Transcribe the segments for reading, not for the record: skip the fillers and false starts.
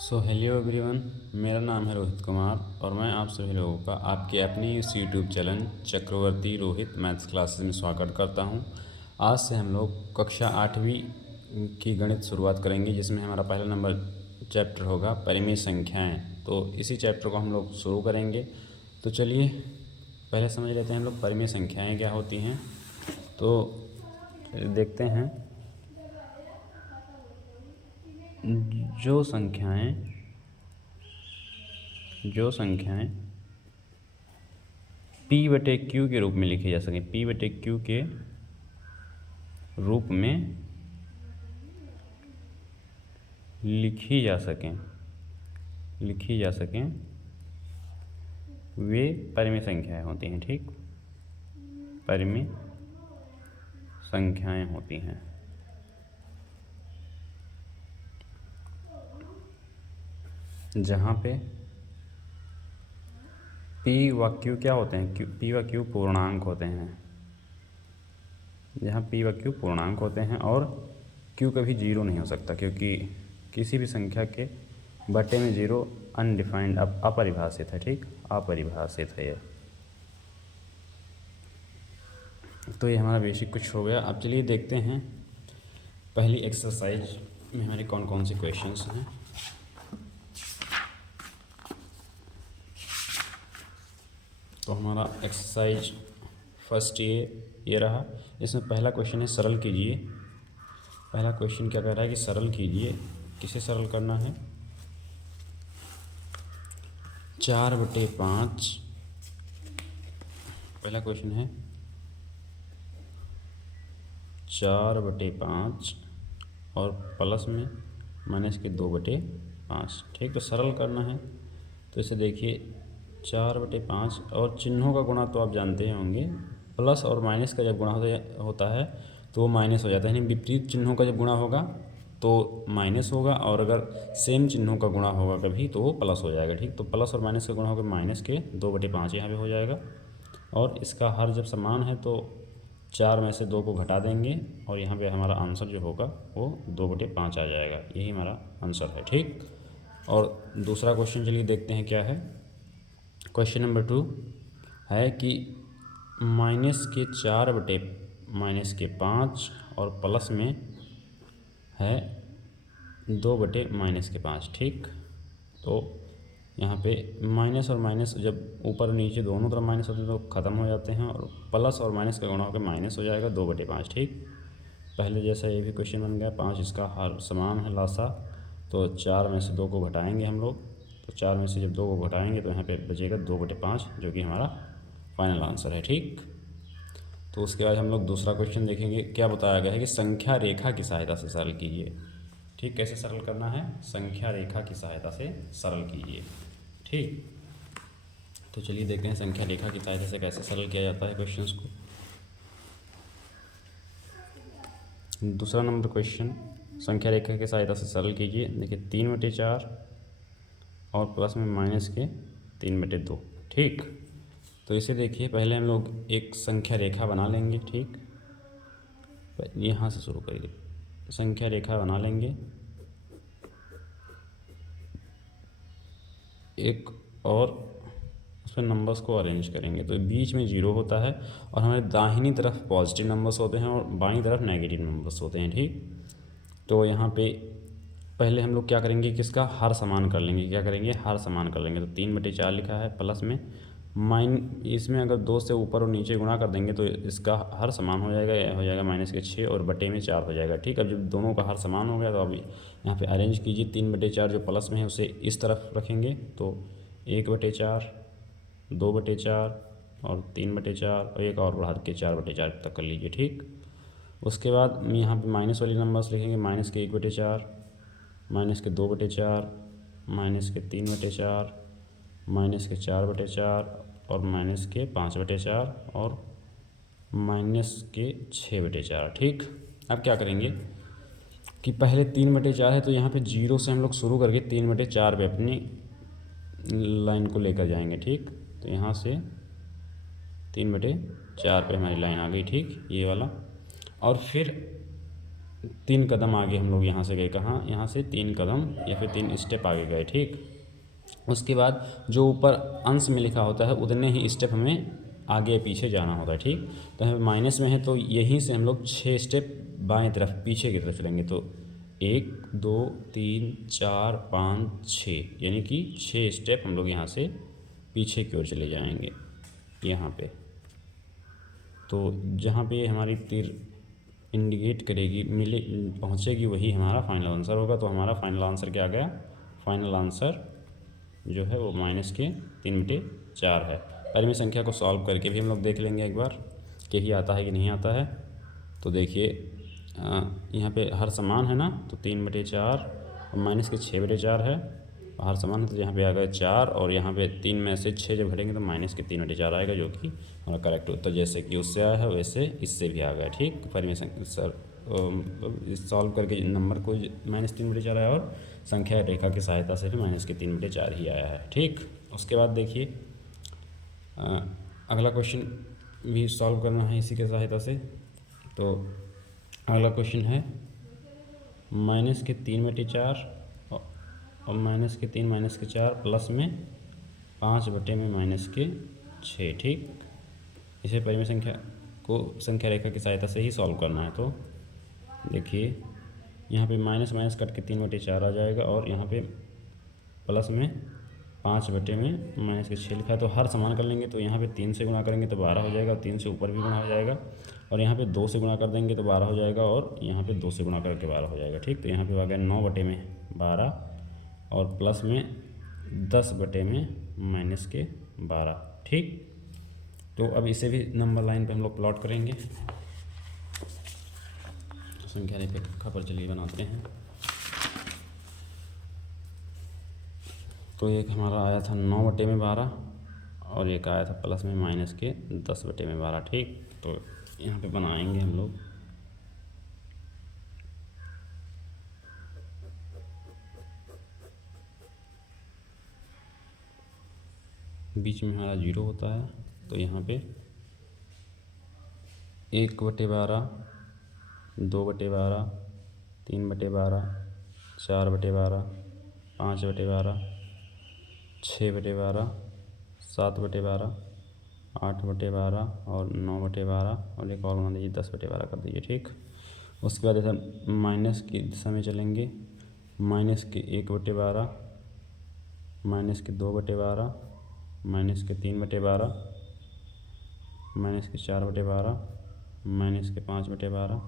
Hello everyone, मेरा नाम है रोहित कुमार और मैं आप सभी लोगों का आपके अपने इस यूट्यूब चैनल चक्रवर्ती रोहित मैथ्स क्लासेस में स्वागत करता हूं। आज से हम लोग कक्षा 8वीं की गणित शुरुआत करेंगे, जिसमें हमारा पहला नंबर चैप्टर होगा परिमेय संख्याएं। तो इसी चैप्टर को हम लोग शुरू करेंगे। तो चलिए पहले समझ लेते हैं हम लोग परिमेय संख्याएँ क्या होती हैं। तो देखते हैं जो संख्याएं P/Q के रूप में लिखी जा सकें, P/Q के रूप में लिखी जा सकें वे परिमेय संख्याएं होती हैं। ठीक, परिमेय संख्याएं होती हैं। जहाँ पे P व Q क्या होते हैं, P व Q पूर्णांक होते हैं। जहाँ P व Q पूर्णांक होते हैं और Q कभी जीरो नहीं हो सकता, क्योंकि किसी भी संख्या के बटे में जीरो अनडिफाइंड अपरिभाषित है। ठीक, अपरिभाषित है ये। तो ये हमारा बेसिक कुछ हो गया। अब चलिए देखते हैं पहली एक्सरसाइज में हमारे कौन कौन से क्वेश्चंस हैं। तो हमारा एक्सरसाइज फर्स्ट ये रहा। इसमें पहला क्वेश्चन है सरल कीजिए। पहला क्वेश्चन क्या कह रहा है कि सरल कीजिए। किसे सरल करना है? 4/5। पहला क्वेश्चन है 4/5 और प्लस में माइनस के 2/5। ठीक, तो सरल करना है। तो इसे देखिए 4/5 और चिन्हों का गुणा तो आप जानते ही होंगे। प्लस और माइनस का जब गुणा होता है तो वो माइनस हो जाता है, यानी विपरीत चिन्हों का जब गुणा होगा तो माइनस होगा, और अगर सेम चिन्हों का गुणा होगा कभी तो वो प्लस हो जाएगा। ठीक, तो प्लस और माइनस का गुणा होकर माइनस के 2/5 यहाँ पे हो जाएगा। और इसका हर जब समान है तो 4 में से 2 को घटा देंगे और यहाँ पे हमारा आंसर जो होगा वो 2/5 आ जाएगा। यही हमारा आंसर है। ठीक, और दूसरा क्वेश्चन चलिए देखते हैं क्या है। क्वेश्चन नंबर 2 है कि -4/-5 और प्लस में है 2/-5। ठीक, तो यहाँ पे माइनस और माइनस जब ऊपर नीचे दोनों तरफ माइनस होते हैं तो ख़त्म हो जाते हैं, और प्लस और माइनस का गुणा होकर माइनस हो जाएगा 2/5। ठीक, पहले जैसा ये भी क्वेश्चन बन गया। 5 इसका हर समान है लासा, तो 4 में से 2 को घटाएंगे हम लोग। तो 4 में से जब 2 को घटाएंगे तो यहाँ पे बचेगा 2/5, जो कि हमारा फाइनल आंसर है। ठीक, तो उसके बाद हम लोग दूसरा क्वेश्चन देखेंगे। क्या बताया गया है कि संख्या रेखा की सहायता से सरल कीजिए। ठीक, कैसे सरल करना है? संख्या रेखा की सहायता से सरल कीजिए। ठीक, तो चलिए देखते हैं संख्या रेखा की सहायता से कैसे सरल किया जाता है क्वेश्चंस को। दूसरा नंबर क्वेश्चन, संख्या रेखा की सहायता से सरल कीजिए। देखिए 3/4 और प्लस में माइनस के 3/2। ठीक, तो इसे देखिए पहले हम लोग एक संख्या रेखा बना लेंगे। ठीक, यहाँ से शुरू करिए। संख्या रेखा बना लेंगे एक, और उसमें नंबर्स को अरेंज करेंगे। तो बीच में 0 होता है और हमारे दाहिनी तरफ पॉजिटिव नंबर्स होते हैं और बाईं तरफ नेगेटिव नंबर्स होते हैं। ठीक, तो यहाँ पे पहले हम लोग क्या करेंगे कि इसका हर समान कर लेंगे। क्या करेंगे? हर समान कर लेंगे। तो 3/4 लिखा है, प्लस में इसमें अगर 2 से ऊपर और नीचे गुणा कर देंगे तो इसका हर समान हो जाएगा, हो जाएगा -6 और बटे में 4 हो जाएगा। ठीक, अब जब दोनों का हर समान हो गया तो अब यहाँ पे अरेंज कीजिए। 3/4 जो प्लस में है उसे इस तरफ रखेंगे, तो 1/4, 2/4 और 3/4 और एक और बढ़ा के 4/4 तक कर लीजिए। ठीक, उसके बाद यहाँ पे माइनस वाली नंबर्स लिखेंगे। माइनस के 1/4, माइनस के 2/4, माइनस के 3/4, माइनस के 4/4 और माइनस के 5/4 और माइनस के 6/4। ठीक, अब क्या करेंगे कि पहले 3/4 है तो यहाँ पे 0 से हम लोग शुरू करके 3/4 पे अपनी लाइन को लेकर जाएंगे। ठीक, तो यहाँ से 3/4 पे हमारी लाइन आ गई। ठीक, ये वाला। और फिर 3 कदम आगे हम लोग यहाँ से गए, कहाँ, यहाँ से 3 कदम या फिर 3 स्टेप आगे गए, ठीक। उसके बाद जो ऊपर अंश में लिखा होता है उतने ही स्टेप हमें आगे पीछे जाना होता है, ठीक। तो हमें माइनस में है तो यहीं से हम लोग 6 स्टेप बाएं तरफ पीछे की तरफ चलेंगे। तो 1 2 3 4 5 6, यानी कि 6 स्टेप हम लोग यहाँ से पीछे की ओर चले जाएंगे यहाँ पे। तो जहाँ पे हमारी तीर इंडिकेट करेगी, मिले, पहुँचेगी, वही हमारा फाइनल आंसर होगा। तो हमारा फाइनल आंसर क्या आ गया? फाइनल आंसर जो है वो -3/4 है। परिमेय संख्या को सॉल्व करके भी हम लोग देख लेंगे एक बार कि ही आता है कि नहीं आता है। तो देखिए यहाँ पे हर समान है ना, तो 3/4 और -6/4 है, हर समान है। तो यहाँ पे आ गया 4 और यहाँ पे 3 में से 6 जब घटेंगे तो -3/4 आएगा, जो कि हमारा करेक्ट उत्तर जैसे कि उससे आया है वैसे इससे भी आ गया, ठीक। परिमेय संख्या सॉल्व करके नंबर को -3/4 आया और संख्या रेखा की सहायता से भी -3/4 ही आया है, ठीक। उसके बाद देखिए अगला क्वेश्चन भी सॉल्व करना है इसी के सहायता से। तो अगला क्वेश्चन है -3/4 और -3 प्लस में 5/6, ठीक। इसे परिमेय संख्या को संख्या रेखा की सहायता से ही सॉल्व करना है। तो देखिए यहाँ पे माइनस माइनस कट के 3/4 आ जाएगा और यहाँ पे प्लस में 5/6 लिखा है। तो हर समान कर लेंगे, तो यहाँ पे 3 से गुणा करेंगे तो 12 हो जाएगा, और 3 से ऊपर भी गुणा हो जाएगा, और यहाँ पे 2 से गुणा कर देंगे तो 12 हो जाएगा, और यहाँ पे 2 से गुणा करके 12 हो जाएगा, ठीक। तो यहाँ पे आ गया 9/12 और प्लस में 10/-12, ठीक। तो अब इसे भी नंबर लाइन पे हम लोग प्लॉट करेंगे। संख्या रेखा पर चलिए बनाते हैं। तो एक हमारा आया था 9/12 और एक आया था प्लस में -10/12, ठीक। तो यहाँ पे बनाएंगे हम लोग। बीच में हमारा 0 होता है, तो यहाँ पे 1/12, 2/12, 3/12, 4/12, 5/12, 6/12, 7/12, 8/12 और 9/12, और एक और बना दीजिए 10/12 कर दीजिए, ठीक। उसके बाद इधर माइनस की दिशा में चलेंगे। -1/12, -2/12, -3/12, -4/12, -5/12,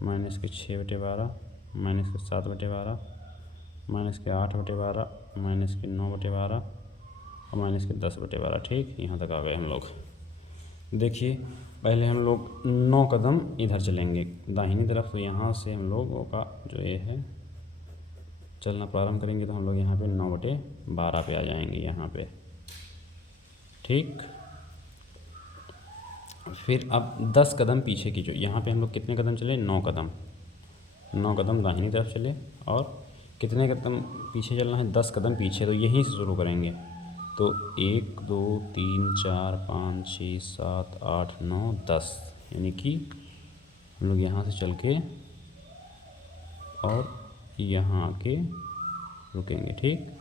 -6/12, -7/12, -8/12, -9/12 और -10/12, ठीक। यहाँ तक आ गए हम लोग। देखिए पहले हम लोग 9 कदम इधर चलेंगे दाहिनी तरफ, तो यहाँ से हम लोगों का जो ये है चलना प्रारंभ करेंगे, तो हम लोग यहाँ पे 9/12 पे आ जाएंगे यहाँ पे, ठीक। फिर अब 10 कदम पीछे की, जो यहाँ पे हम लोग कितने कदम चले? 9 कदम। 9 कदम दाहिनी तरफ चले, और कितने कदम पीछे चलना है? 10 कदम पीछे। तो यहीं से शुरू करेंगे। तो 1 2 3 4 5 6 7 8 9 10, यानी कि हम लोग यहाँ से चल के और यहाँ आके रुकेंगे, ठीक,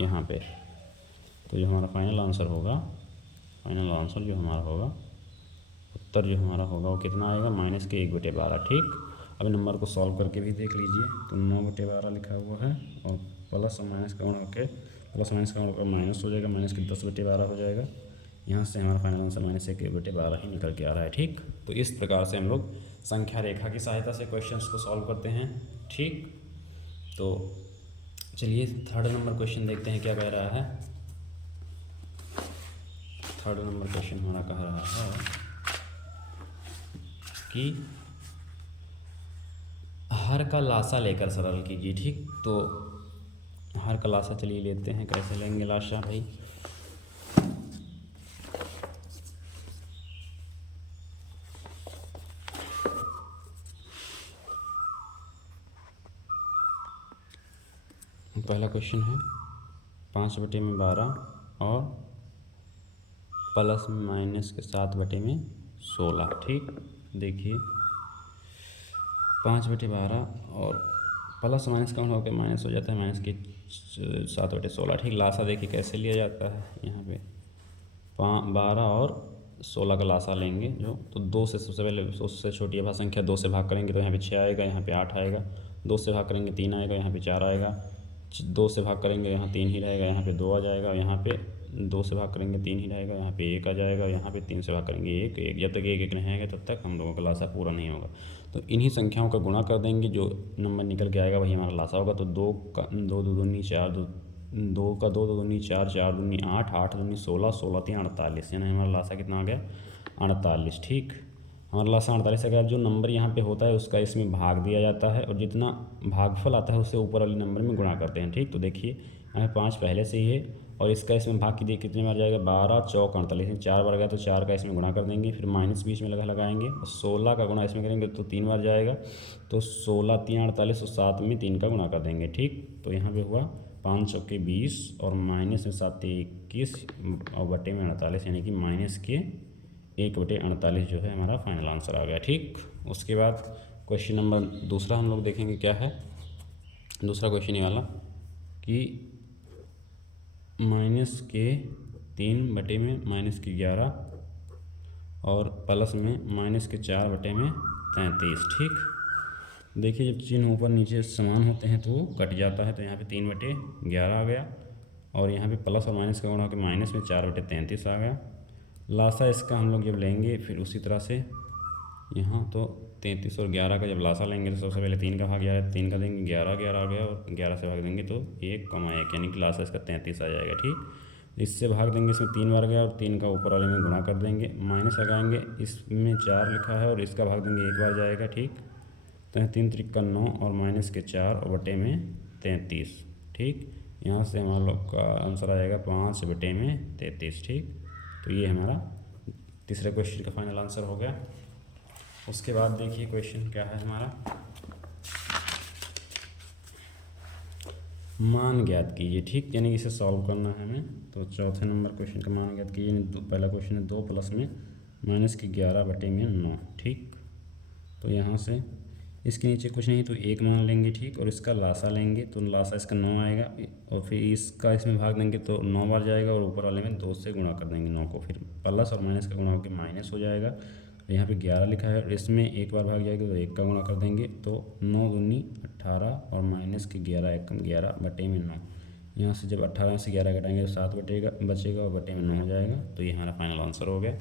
यहाँ पे। तो जो हमारा फाइनल आंसर होगा, फाइनल आंसर जो हमारा होगा, उत्तर जो हमारा होगा वो कितना आएगा? -1/12, ठीक। अब नंबर को सॉल्व करके भी देख लीजिए। तो 9/12 लिखा हुआ है, और प्लस और माइनस का गुणा के प्लस माइनस का गुणा माइनस हो जाएगा, -10/12 हो जाएगा। यहाँ से हमारा फाइनल आंसर -1/12 ही निकल के आ रहा है, ठीक। तो इस प्रकार से हम लोग संख्या रेखा की सहायता से क्वेश्चंस को सॉल्व करते हैं, ठीक। तो चलिए थर्ड नंबर क्वेश्चन देखते हैं क्या कह रहा है। थर्ड नंबर क्वेश्चन हमारा कह रहा है कि हर का लासा लेकर सरल कीजिए, ठीक। तो हर का लासा चलिए लेते हैं। कैसे लेंगे लासा भाई? पहला क्वेश्चन है 5/12 और प्लस माइनस के 7/16, ठीक। देखिए 5/12 और प्लस माइनस काउंट होकर माइनस हो जाता है, माइनस के 7/16। ठीक, लासा देखिए कैसे लिया जाता है। यहाँ पे 12 और 16 का लासा लेंगे जो, तो 2 से सबसे पहले उससे छोटी अभा संख्या 2 से भाग करेंगे तो यहाँ पे 6 आएगा, यहाँ पे 8 आएगा। 2 से भाग करेंगे 3 आएगा, यहाँ पे 4 आएगा। 2 से भाग करेंगे यहाँ 3 ही रहेगा, यहाँ पे 2 आ जाएगा। यहाँ पे 2 से भाग करेंगे 3 ही रहेगा, यहाँ पे 1 आ जाएगा। यहाँ पे 3 से भाग करेंगे 1 1, जब तक 1 1 नहीं आएगा तब तक हम लोगों का लासा पूरा नहीं होगा। तो इन्हीं संख्याओं का गुणा कर देंगे, जो नंबर निकल के आएगा वही हमारा लासा होगा। तो 2 का 2 दूनी 4, 2 का 2 दूनी 4, 4 दूनी 8, 8 दूनी 16, 16 3 48, यानी हमारा लासा कितना आ गया 48। ठीक, हमारा लासा 48 आ गया। जो नंबर यहाँ पे होता है उसका इसमें भाग दिया जाता है और जितना भागफल आता है उससे ऊपर वाले नंबर में गुणा करते हैं। ठीक, तो देखिए यहाँ 5 पहले से ही है और इसका इसमें भाग की देखिए कितनी बार जाएगा, 12 चौक 48, 4 बार गया तो 4 का इसमें गुणा कर देंगे, फिर माइनस बीच में लगाएंगे और 16 का गुणा इसमें करेंगे तो 3 बार जाएगा, तो 16 3 48 और 7 में 3 का गुणा कर देंगे। ठीक, तो यहाँ पे हुआ 5 चौके 20 और माइनस में 7 21 और बटे में 48, यानी कि माइनस के 1/48 जो है हमारा फाइनल आंसर आ गया। ठीक, उसके बाद क्वेश्चन नंबर दूसरा हम लोग देखेंगे क्या है। दूसरा क्वेश्चन ये वाला कि माइनस के 3 बटे में माइनस के 11 और प्लस में माइनस के 4 बटे में 33। ठीक, देखिए जब चिन्ह ऊपर नीचे समान होते हैं तो वो कट जाता है, तो यहाँ पे 3/11 आ गया और यहाँ पे प्लस और माइनस का गुणा होकर माइनस में 4/33 आ गया। लासा इसका हम लोग जब लेंगे फिर उसी तरह से यहाँ तो 33 और 11 का जब लासा लेंगे तो सबसे पहले 3 का भाग 11, 3 का देंगे 11 11 आ गया और 11 से भाग देंगे तो 1, यानी कि लासा इसका 33 आ जाएगा। ठीक, इससे भाग देंगे, इसमें 3 बार गया और 3 का ऊपर वाले में गुणा कर देंगे, माइनस लगाएंगे, इसमें 4 लिखा है और इसका भाग देंगे 1 बार जाएगा। ठीक, तो 3 त्रिक 9 और माइनस के 4 और बटे में 33। ठीक, यहाँ से हमारा लोग का आंसर आ जाएगा 5/33। ठीक, तो ये हमारा तीसरे क्वेश्चन का फाइनल आंसर हो गया। उसके बाद देखिए क्वेश्चन क्या है हमारा, मान ज्ञात कीजिए। ठीक, यानी इसे सॉल्व करना है हमें। तो चौथे नंबर क्वेश्चन का मान ज्ञात कीजिए। पहला क्वेश्चन है 2 प्लस में माइनस के 11 बटे में 9। ठीक, तो यहाँ से इसके नीचे कुछ नहीं तो 1 मान लेंगे। ठीक, और इसका लासा लेंगे तो लासा इसका 9 आएगा और फिर इसका इसमें भाग देंगे तो 9 बार जाएगा और ऊपर वाले में 2 से गुणा कर देंगे 9 को, फिर प्लस और माइनस का गुणा होकर माइनस हो जाएगा। यहाँ पे 11 लिखा है और इसमें 1 बार भाग जाएगा तो 1 का गुणा कर देंगे, तो 9 दूनी 18 और माइनस के 11 1 11 बटे में 9। यहाँ से जब 18 से 11 घटाएंगे तो 7 बचेगा और बटे में 9 हो जाएगा। तो ये हमारा फाइनल आंसर हो गया।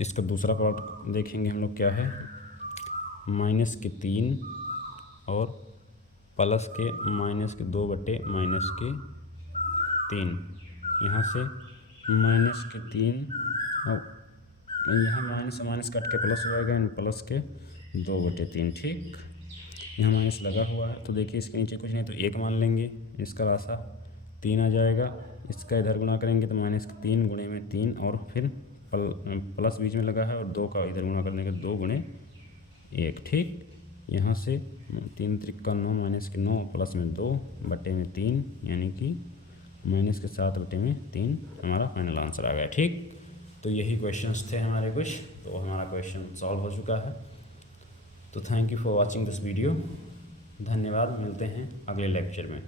इसका दूसरा पार्ट देखेंगे हम लोग क्या है, माइनस के 3 और प्लस के माइनस के 2 बटे माइनस के 3। यहाँ से माइनस के 3 और यहाँ माइनस से माइनस कट के प्लस हो जाएगा, यानी प्लस के 2/3। ठीक, यहाँ माइनस लगा हुआ है तो देखिए इसके नीचे कुछ नहीं तो 1 मान लेंगे, इसका राशा 3 आ जाएगा। इसका इधर गुणा करेंगे तो माइनस के 3 गुणे में 3 और फिर प्लस बीच में लगा है और 2 का इधर गुणा करने के 2 गुणे 1। ठीक, यहाँ से 3 त्रिक 9 माइनस के 9 प्लस में 2 बटे में 3, यानी कि माइनस के 7 बटे में 3 हमारा फाइनल आंसर आ गया। ठीक, तो यही क्वेश्चंस थे हमारे कुछ, तो हमारा क्वेश्चन सॉल्व हो चुका है। तो thank you for watching this video. धन्यवाद, मिलते हैं अगले लेक्चर में।